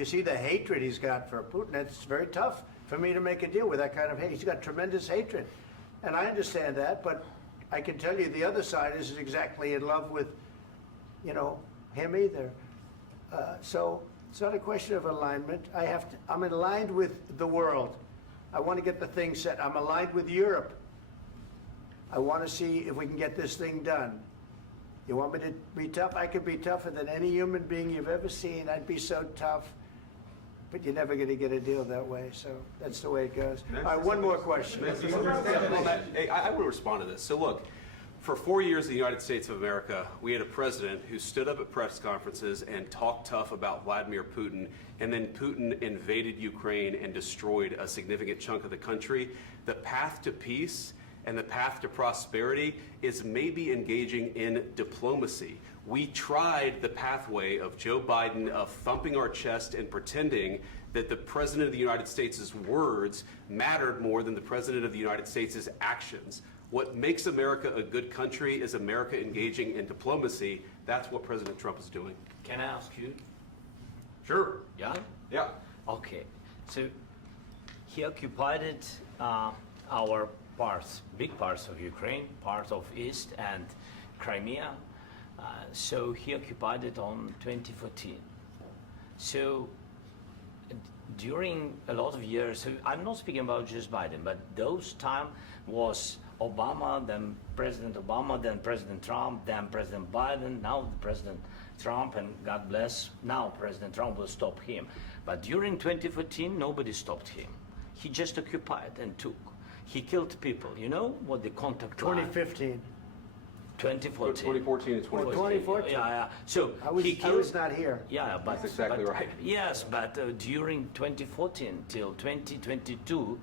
You see the hatred he's got for Putin. It's very tough for me to make a deal with that kind of hate. He's got tremendous hatred. And I understand that, but I can tell you the other side isn't exactly in love with, him either. So it's not a question of alignment. I'm aligned with the world. I want to get the thing set. I'm aligned with Europe. I want to see if we can get this thing done. You want me to be tough? I could be tougher than any human being you've ever seen. I'd be so tough. But you're never going to get a deal that way. So that's the way it goes. All right, one more question. I will respond to this. So look, for 4 years in the United States of America, we had a president who stood up at press conferences and talked tough about Vladimir Putin, and then Putin invaded Ukraine and destroyed a significant chunk of the country. The path to peace and the path to prosperity is maybe engaging in diplomacy. We tried the pathway of Joe Biden of thumping our chest and pretending that the President of the United States' words mattered more than the President of the United States' actions. What makes America a good country is America engaging in diplomacy. That's what President Trump is doing. Can I ask you? Sure. Yeah? Yeah. Okay. So he occupied our parts, big parts of Ukraine, part of East and Crimea. So he occupied it on 2014. So during a lot of years, so I'm not speaking about just Biden, but those time was Obama, then President Obama, then President Trump, then President Biden, now President Trump, and God bless, now President Trump will stop him. But during 2014, nobody stopped him. He just occupied and took. He killed people. You know what the contact 2015. 2014. 2014 and 2015. 2014. Yeah. So I was not here. Yeah, but that's exactly right. Yes, but during 2014 till 2022,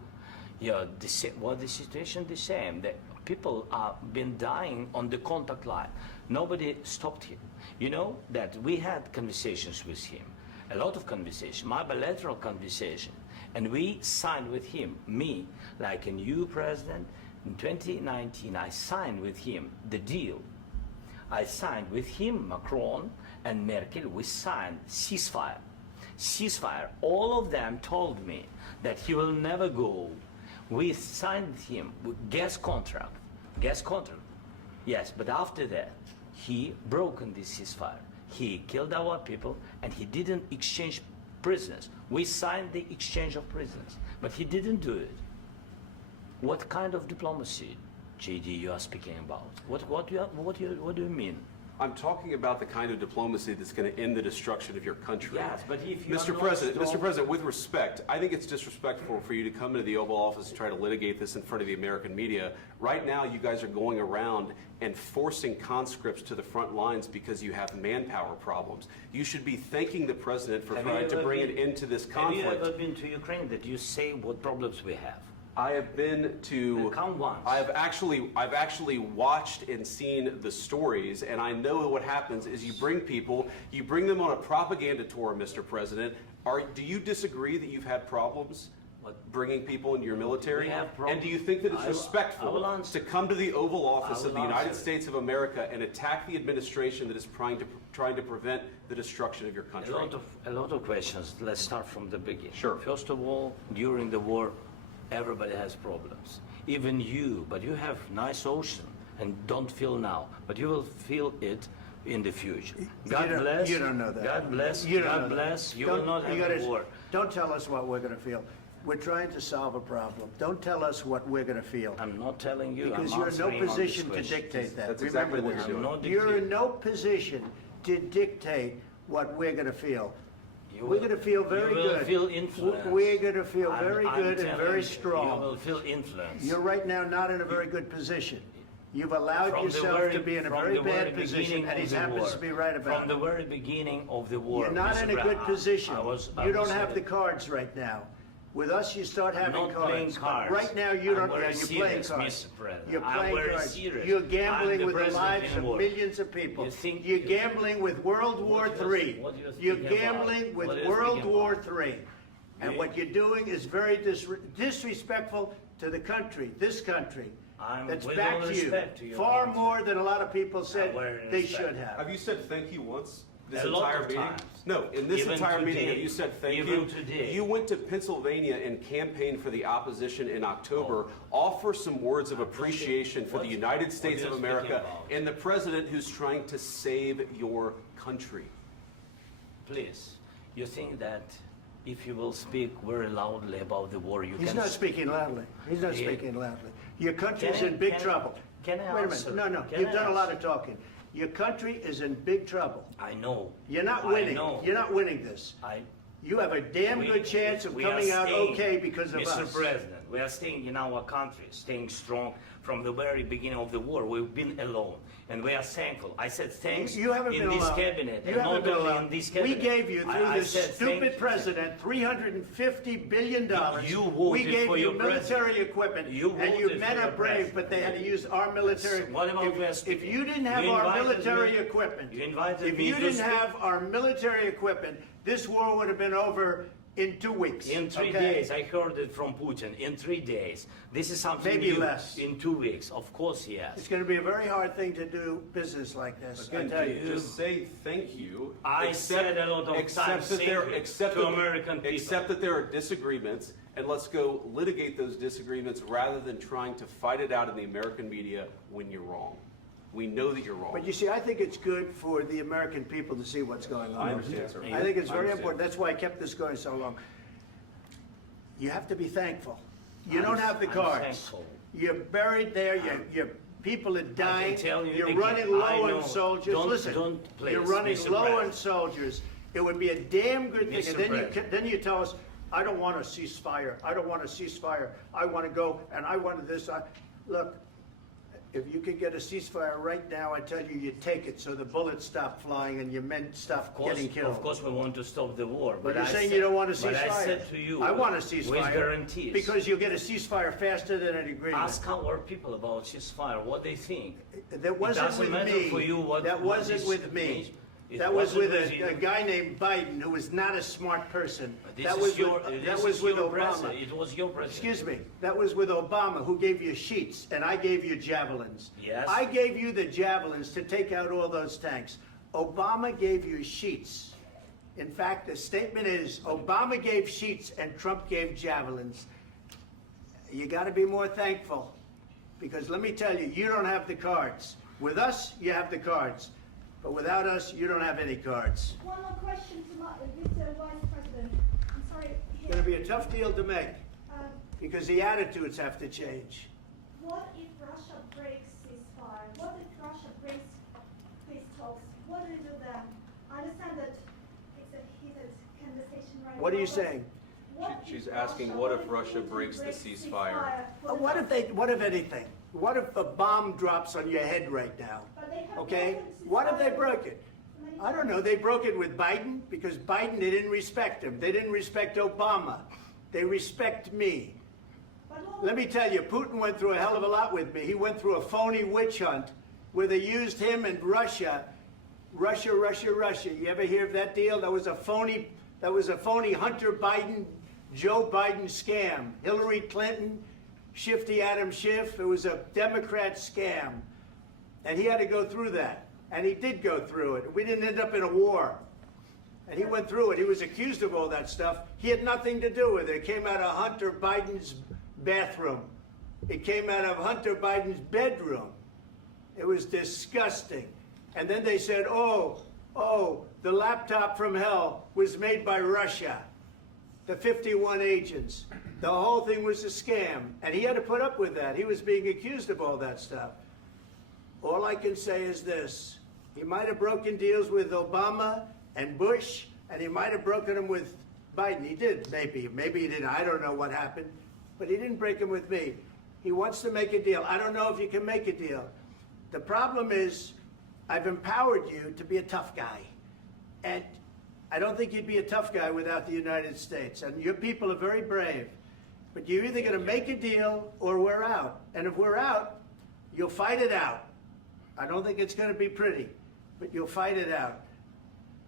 the situation the same. The people have been dying on the contact line. Nobody stopped him. You know that we had conversations with him, a lot of conversations, my bilateral conversation, and we signed with him, me, like a new president. In 2019, I signed with him the deal. I signed with him, Macron and Merkel, we signed ceasefire. Ceasefire. All of them told me that he will never go. We signed with him with gas contract. Gas contract. Yes, but after that, he broken this ceasefire. He killed our people and he didn't exchange prisoners. We signed the exchange of prisoners, but he didn't do it. What kind of diplomacy, JD, you are speaking about? What do you mean? I'm talking about the kind of diplomacy that's going to end the destruction of your country. Yes, but if you Mr. President, with respect, I think it's disrespectful for you to come into the Oval Office and try to litigate this in front of the American media. Right now, you guys are going around and forcing conscripts to the front lines because you have manpower problems. You should be thanking the President for trying to bring an end to this conflict. Have you ever been to Ukraine that you say what problems we have? I have been to. Come once. I've actually watched and seen the stories, and I know what happens is you bring people, you bring them on a propaganda tour, Mr. President. Do you disagree that you've had problems bringing people into your military? And do you think that it's respectful to come to the Oval Office of the United States of America and attack the administration that is trying to prevent the destruction of your country? A lot of questions. Let's start from the beginning. Sure. First of all, during the war, everybody has problems. Even you, but you have nice ocean and don't feel now, but you will feel it in the future. God bless. You don't know that. God bless. You don't God know bless. that. You will not have a war. Don't tell us what we're going to feel. We're trying to solve a problem. Don't tell us what we're going to feel. I'm not telling you. Because I'm you're in no answering position on to this dictate that. That's Remember exactly what this. you're doing. You're in no position to dictate what we're going to feel. We're going to feel very good. You will feel influence. We're going to feel very good and very strong. You will feel influence. You're right now not in a very good position. You've allowed yourself to be in a very bad position, and he happens to be right about it. From the very beginning of the war. You're not in a good position. You don't have the the cards right now. With us, you start having not playing cards. cards. Right now, you don't. I'm You're playing serious, cards. Mr. President. You're I'm playing very cards. serious. You're gambling I'm with the president lives in of war. millions of people. You think You're gambling with World War III. what you're You're thinking about? gambling with What are you World thinking War about? III. And what you're doing is very disrespectful to the country, this country, that's with backed all you respect to your far country. more than a lot of people said Very they respect. should have. Have you said thank you once? this A lot entire of meeting? times. No, in this Even entire meeting, today. have you said thank Even you? today. You went to Pennsylvania and campaigned for the opposition in October. Offer some words of appreciation for the United States what of you're speaking America about? and the president who's trying to save your country. Please, you think that if you will speak very loudly about the war, you He's can... not speaking loudly. He's not Yeah. speaking loudly. Your country's Can I- in big can I- trouble. can I Wait a answer? minute. No, Can you've I done a lot answer? of talking. Your country is in big trouble. I know. You're not I winning. know. You're not winning this. You have a damn good chance of we are coming out staying, okay because of Mr. us. President, we are staying in our country, staying strong from the very beginning of the war. We've been alone, and we are thankful. I said thanks You haven't in been this alone. cabinet, You and haven't not been only alone. in this We cabinet. gave you, through I this said thank stupid you. president, $350 billion. You voted We gave for you your military president. equipment, You and you voted men for are your brave, president. but they had to use our military. What about West? If you didn't have You our invited military me- equipment, you invited if me you to didn't speak. have our military equipment, this war would have been over in 2 weeks. In 3 okay? days, I heard it from Putin. In 3 days, this is something Maybe new. less. In 2 weeks, of course, yes. It's going to be a very hard thing to do business like this. I Again, tell you. just say thank you. I said a lot of except times that thank there, you except to that, American people. Except that there are disagreements, and let's go litigate those disagreements rather than trying to fight it out in the American media when you're wrong. We know that you're wrong. But you see, I think it's good for the American people to see what's going on. I understand, sir. I think it's I very understand. important. That's why I kept this going so long. You have to be thankful. You I'm- don't have the I'm cards. thankful. You're buried there. Your people are dying. tell you You're again, running I low know. on soldiers. Don't- Listen, don't, please, you're running Mr. low on President. soldiers. It would be a damn good thing. Mr. And then President. then you tell us, I don't want a ceasefire. I don't want a ceasefire. I want to go and I want this. Look, if you could get a ceasefire right now, I tell you, you take it so the bullets stop flying and your men stop getting killed. Of course, we want to stop the war. But you're I saying said- you don't want a ceasefire. But I said to you, I want a ceasefire. with guarantees. Because you'll get a ceasefire faster than an agreement. Ask our people about ceasefire, what they think. That wasn't doesn't with matter me. for you what- That what wasn't this with me. means. It That was wasn't with with a you. guy named Biden who was not a smart person. This That is was your, with, this that was is with your Obama. president. It was your president. Excuse me. That was with Obama, who gave you sheets, and I gave you javelins. Yes. I gave you the javelins to take out all those tanks. Obama gave you sheets. In fact, the statement is Obama gave sheets and Trump gave javelins. You got to be more thankful, because let me tell you, you don't have the cards. With us, you have the cards. But without us, you don't have any cards. One more question to Mr. Vice President. I'm sorry. It's going to be a tough deal to make, Um, because the attitudes have to change. what if Russia breaks ceasefire? What if Russia breaks peace talks? What do you do then? I understand that it's a heated conversation right now. What are you but saying? what She's if asking, Russia- what if if Russia Putin breaks the breaks ceasefire? What if anything? What if a bomb drops on your head right now? But they have Okay? broken What if they ceasefire broke it? many I don't know. They broke it with Biden because Biden, they didn't respect him. They didn't respect Obama. They respect me. But what Let me tell you, Putin went through a hell of a lot with me. He went through a phony witch hunt where they used him and Russia. Russia. You ever hear of that deal? That was a phony Hunter Biden, Joe Biden scam. Hillary Clinton, Shifty Adam Schiff. It was a Democrat scam. And he had to go through that. And he did go through it. We didn't end up in a war. And he went through it. He was accused of all that stuff. He had nothing to do with it. It came out of Hunter Biden's bathroom. It came out of Hunter Biden's bedroom. It was disgusting. And then they said, oh, the laptop from hell was made by Russia. The 51 agents. The whole thing was a scam. And he had to put up with that. He was being accused of all that stuff. All I can say is this. He might have broken deals with Obama and Bush, and he might have broken them with Biden. He did, maybe. Maybe he didn't. I don't know what happened. But he didn't break them with me. He wants to make a deal. I don't know if you can make a deal. The problem is I've empowered you to be a tough guy. And I don't think you'd be a tough guy without the United States. And your people are very brave. But you're either going to make a deal or we're out. And if we're out, you'll fight it out. I don't think it's going to be pretty, but you'll fight it out.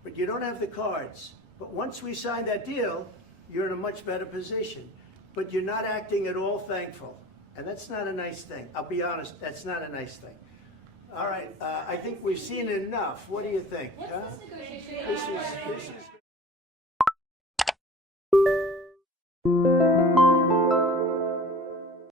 But you don't have the cards. But once we sign that deal, you're in a much better position. But you're not acting at all thankful. And that's not a nice thing. I'll be honest, that's not a nice thing. All right, I think we've seen enough. What do you think? What's this negotiation? This is